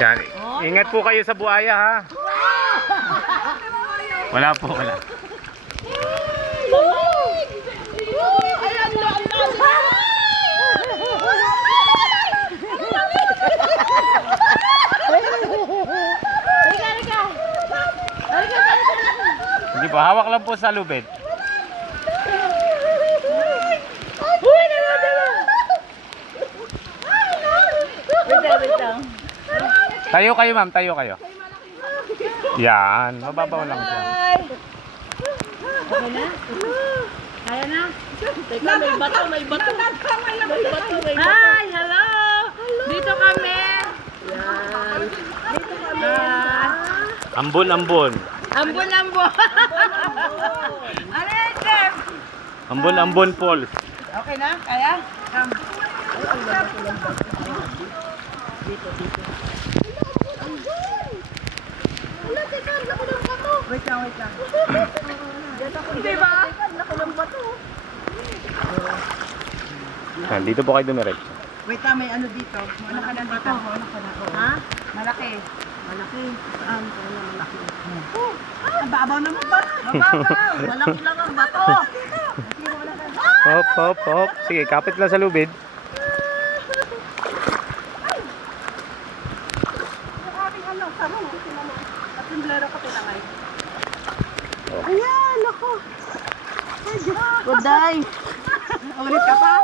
Yan. Ingat po kayo sa buhaya ha. Wala po, wala. Hindi po, hawak lang po sa lubid. Tayo kayo ma'am, tayo kayo. Yan, mababaw lang siya. Okay na? Kaya na? Teka, may bato, may bato. May bato. Hi, hello! Dito kami. Yan. Dito kami. Ambon, ambon. Ambon. Ano yan, Chef? Ambon, ambon, Paul. Okay na? Kaya? Come. Wala, teka, nakulang bato. Wait lang. Di ba? Nakulang bato. Yan, dito po kayo dumiretso. Wait lang, may ano dito. Ano ka na dito? Ha? Malaki. Malaki. Saan? Kaya malaki. Ang babaw naman ba? Mababaw. Malaki lang ang bato. Hop, hop, hop. Sige, kapit lang sa lubid. Ayan, ako. Uday. Ulit ka pa?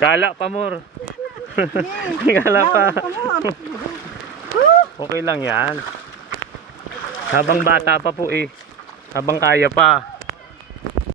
Kala pa, Mor. Kala pa. Okay lang yan. Habang bata pa po eh. Habang kaya pa.